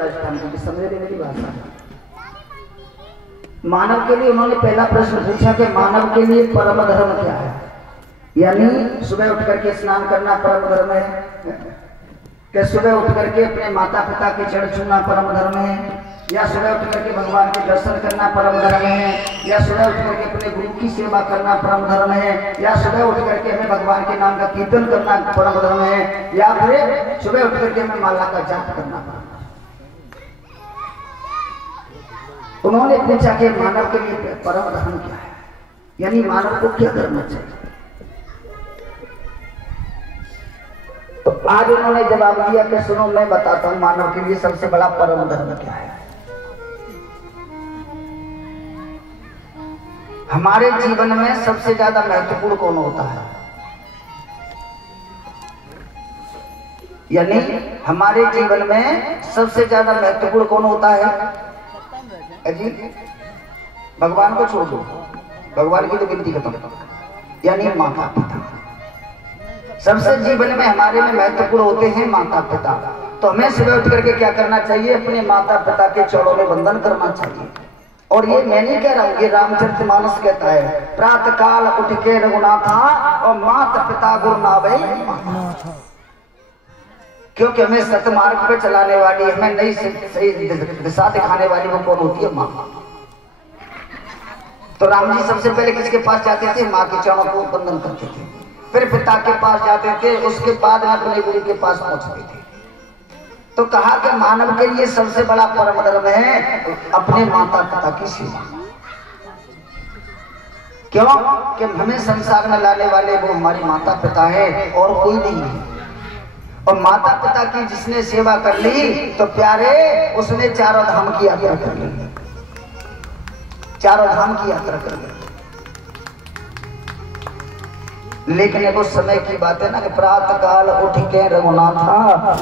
राजस्थान की, समझ रहे मेरी भाषा। मानव के लिए उन्होंने पहला प्रश्न पूछा कि मानव के लिए परम धर्म क्या है, यानी सुबह उठ करके स्नान करना परम धर्म है, कि सुबह उठ करके अपने माता पिता के चरण छूना परम धर्म है, या सुबह उठ करके भगवान के दर्शन करना परम धर्म है, या सुबह उठ करके अपने गुरु की सेवा करना परम धर्म है, या सुबह उठ करके हमें भगवान के नाम का कीर्तन करना परम धर्म है, या फिर सुबह उठ करके हमें माला का जाप करना परम धर्म। उन्होंने पूछा कि मानव के लिए परम धर्म क्या है, यानी मानव को क्या करना चाहिए। तो आज उन्होंने जवाब दिया कि सुनो मैं बताता हूं मानव के लिए सबसे बड़ा परम धर्म क्या है। हमारे जीवन में सबसे ज्यादा महत्वपूर्ण कौन होता है, यानी हमारे जीवन में सबसे ज्यादा महत्वपूर्ण कौन होता है जी? भगवान को छोड़ दो, भगवान की तो गिनती खत्म, यानी माता पिता। सबसे जीवन में हमारे में महत्वपूर्ण होते हैं माता पिता। तो हमें सुबह उठ करके क्या करना चाहिए, अपने माता पिता के चरणों में वंदन करना चाहिए। और ये मैं नहीं कह रहा हूं, ये रामचरितमानस कहता है, प्रातः काल उठ के रघुनाथा और माता पिता गुरु नावे। क्योंकि हमें सतमार्ग पे चलाने वाली, हमें नई सही दिशा दिखाने वाली वो कौन होती है, माँ। तो राम जी सबसे पहले किसके पास जाते थे, माँ के चरणों को वंदन करते थे, फिर पिता के पास जाते थे, उसके बाद अपने गुरु के पास पहुंचते थे। तो कहा कि मानव के लिए सबसे बड़ा परम धर्म है अपने माता पिता की सेवा। क्यों कि हमें संसार में लाने वाले वो हमारी माता पिता है और कोई नहीं है। और माता पिता की जिसने सेवा कर ली तो प्यारे उसने चारों धाम की यात्रा कर ली, चारों धाम की यात्रा कर ली। लेकिन वो समय की बात है ना कि प्रातः काल उठ के रघुनाथा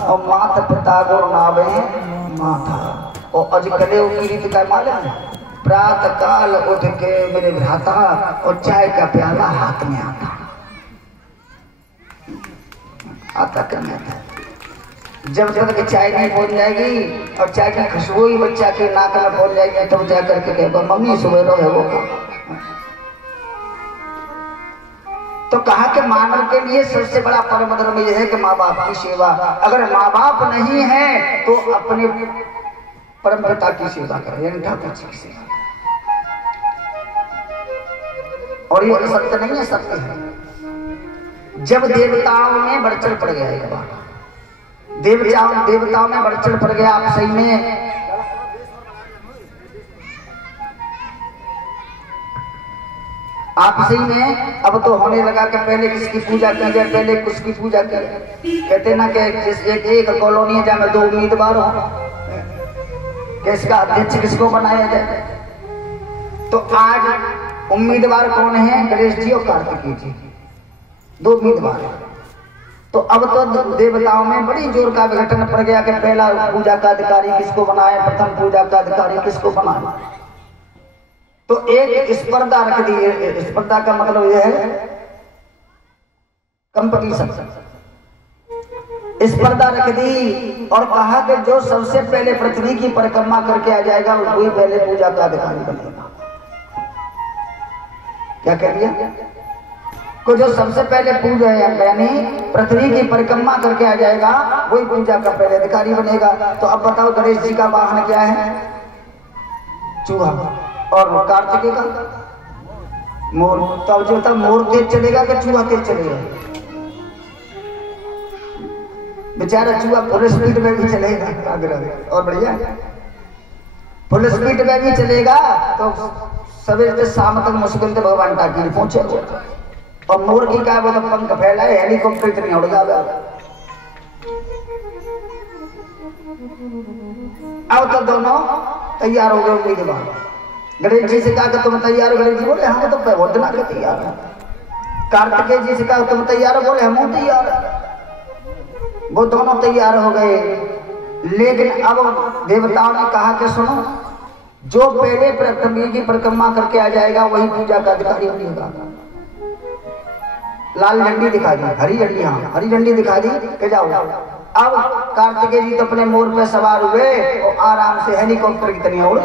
और माता पिता गुरु नावे माथा। और अज कले की रीत का मालूम है, प्रातः काल उठ के मेरे भ्राता और चाय का प्याला हाथ में आता करना था। जब तक चाय नहीं पहुंच जाएगी और चाय की खुशबू ही बच्चा के नाक में पहुंच जाएगी तब जा करके कहेगा मम्मी सुबह है वो। तो कहा कि मानव के लिए सबसे बड़ा परम धर्म यह है कि माँ बाप की सेवा। अगर माँ बाप नहीं है तो अपने परम पिता की सेवा करें, यानी ठाकुर जी की सेवा। और ये सत्य नहीं है, सत्य है। जब देवताओं में बढ़ चढ़ पड़ गया, एक बार देवताओं में बढ़ चढ़ पड़ गया, आप सही में आपसी में अब तो होने लगा कि पहले किसकी पूजा की जाए, पहले किसकी पूजा की। कहते ना कि एक कॉलोनी जहाँ में 2 उम्मीदवार हो, कि इसका अध्यक्ष किसको बनाया जाए। तो आज उम्मीदवार कौन है, गणेश जी और कार्तिकेय जी, 2 उम्मीदवार। तो अब तो देवताओं में बड़ी जोर का विघटन पड़ गया कि पहला पूजा का अधिकारी किसको बनाए, प्रथम पूजा का अधिकारी किसको बनाए। तो एक स्पर्धा रख दी। स्पर्धा का मतलब यह है कंपटीशन। स्पर्धा रख दी और कहा कि जो सबसे पहले पृथ्वी की परिक्रमा करके आ जाएगा वही पहले पूजा का अधिकारी बनेगा। क्या कह दिया को जो सबसे पहले पूजा यानी पृथ्वी की परिक्रमा करके आ जाएगा वही पूजा का पहले अधिकारी बनेगा। तो अब बताओ गणेश जी का वाहन क्या है, चूहा, और कार्तिकेय का मोर। तो अब जो था मोर तेज चलेगा कि चूहा तेज चलेगा? बेचारा चूहा फुल स्पीड में भी चलेगा, और बढ़िया फुल स्पीड में भी चलेगा तो सवेरे से शाम तक मुश्किल से भगवान टाकी पहुंचे। और मोर की क्या वो तो पंख फैलाए, हेलीकॉप्टर इतनी उड़ जाएगा। अब तो दोनों तैयार हो गए उम्मीदवार। गणेश जी से कहा कि तुम तैयार हो? गणेश जी बोले हम तो बहुत दिना के तैयार हैं। कार्तिकेय जी से कहा तुम तैयार हो? बोले हम तैयार हैं। वो दोनों तैयार हो गए। लेकिन अब देवताओं ने कहा कि सुनो, जो पहले पृथ्वी की परिक्रमा करके आ जाएगा वही पूजा का अधिकारी बनेगा। लाल झंडी दिखा दी, हरी झंडी, हाँ हरी झंडी दिखा दी कि जाओ अब कार्तिकेय जी तो अपने मोर पे सवार हुए और आराम से हेलीकॉप्टर की तरह उड़े।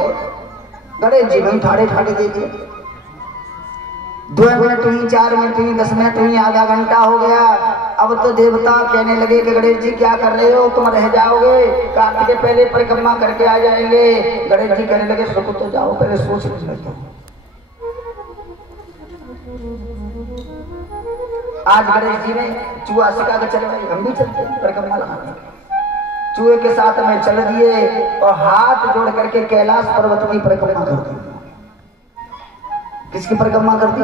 गणेश जी वही ठाड़े ठाड़े दे दिए। 2 मिनट हुई, 4 मिनट हुई, 10 मिनट हुई, आधा घंटा हो गया। अब तो देवता कहने लगे कि गणेश जी क्या कर रहे हो, तुम रह जाओगे, कार्तिकेय पहले परिक्रमा करके आ जाएंगे। गणेश जी कहने लगे रुको तो जाओ, पहले सोच लेते हो। आज गणेश जी ने चूहा सिखा के चल रहे, हम भी चलते परिक्रमा लगाने। चूहे के साथ में चल दिए और हाथ जोड़ करके कैलाश पर्वत की परिक्रमा कर दी। किसकी परिक्रमा कर दी?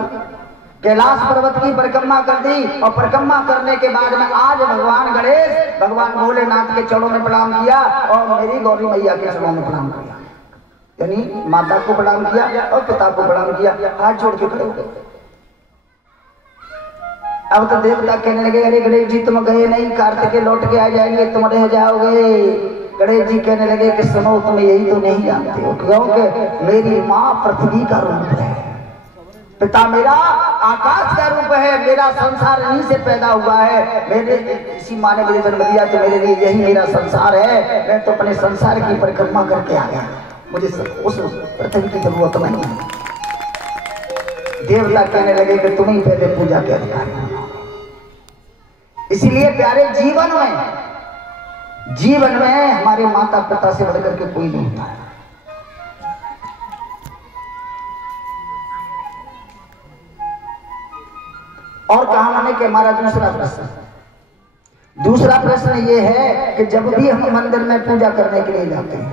कैलाश पर्वत की परिक्रमा कर दी। और परिक्रमा करने के बाद में आज भगवान गणेश भगवान भोलेनाथ के चरणों में प्रणाम किया और मेरी गौरी मैया के चरणों में प्रणाम किया, यानी माता को प्रणाम किया और पिता को प्रणाम किया, हाथ जोड़ के खड़े हो गए। अब तो देवता कहने लगे अरे गणेश जी तुम गए नहीं, कार्तिकेय लौट के आ जाएंगे, तुम रह जाओगे। गणेश जी कहने लगे कि सुनो तुम यही तो नहीं जानते हो, क्योंकि मेरी माँ पृथ्वी का रूप है, पिता मेरा आकाश का रूप है, मेरा संसार इन्हीं से पैदा हुआ है। मेरे इसी माँ ने मुझे जन्म दिया तो मेरे लिए यही मेरा संसार है। मैं तो अपने संसार की परिक्रमा करके आ गया, मुझे उस पृथ्वी की जरूरत नहीं है। देवता कहने लगे कि तुम ही पहले पूजा के अधिकारी हो। इसीलिए प्यारे जीवन में हमारे माता पिता से बढ़कर के कोई नहीं होता है। और कहा मैंने कि हमारा दूसरा प्रश्न ये है कि जब भी हम मंदिर में पूजा करने के लिए जाते हैं,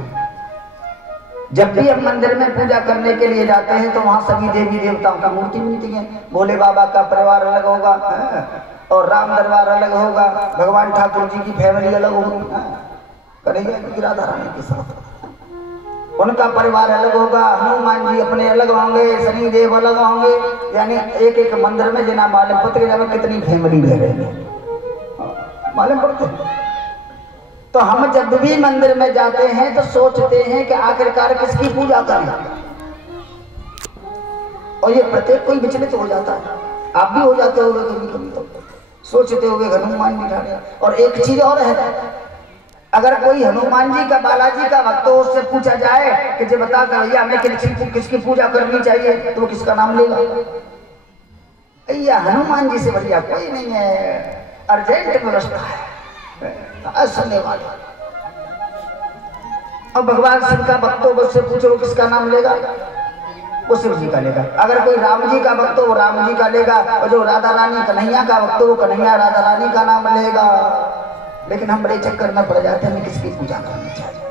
जब भी हम मंदिर में पूजा करने के लिए जाते हैं तो वहां सभी देवी देवताओं की मूर्ति मिलती है। भोले बाबा का परिवार अलग होगा और राम दरबार अलग होगा, भगवान ठाकुर जी की फैमिली अलग होगी, कन्हैया की राधा रानी के साथ उनका परिवार अलग होगा, हनुमान जी अपने अलग होंगे, शनि देव अलग होंगे, यानी एक एक मंदिर में जना मालूम पड़ते में कितनी फैमिली रह रही है, मालूम पड़ते। तो हम जब भी मंदिर में जाते हैं तो सोचते हैं कि आखिरकार किसकी पूजा करें, और ये प्रत्येक कोई विचलित हो जाता है। आप भी हो जाते होंगे कभी कभी, तो सोचते होंगे हनुमान जी ठाणे। और एक चीज और है, अगर कोई हनुमान जी का बालाजी का भक्त हो उससे पूछा जाए कि जो बता भैया हमें किसकी पूजा करनी चाहिए, तो वो किसका नाम लेगा? भैया हनुमान जी से बढ़िया कोई नहीं है, अर्जेंट व्यवस्था है सुनने वाले। और भगवान शिव का भक्त हो उससे पूछो वो किसका नाम लेगा? वो शिव जी का लेगा। अगर कोई राम जी का भक्त हो वो राम जी का लेगा, और जो राधा रानी कन्हैया का भक्त हो वो कन्हैया राधा रानी का नाम लेगा। लेकिन हम बड़े चक्कर में पड़ जाते हैं हमें किसकी पूजा करनी चाहिए।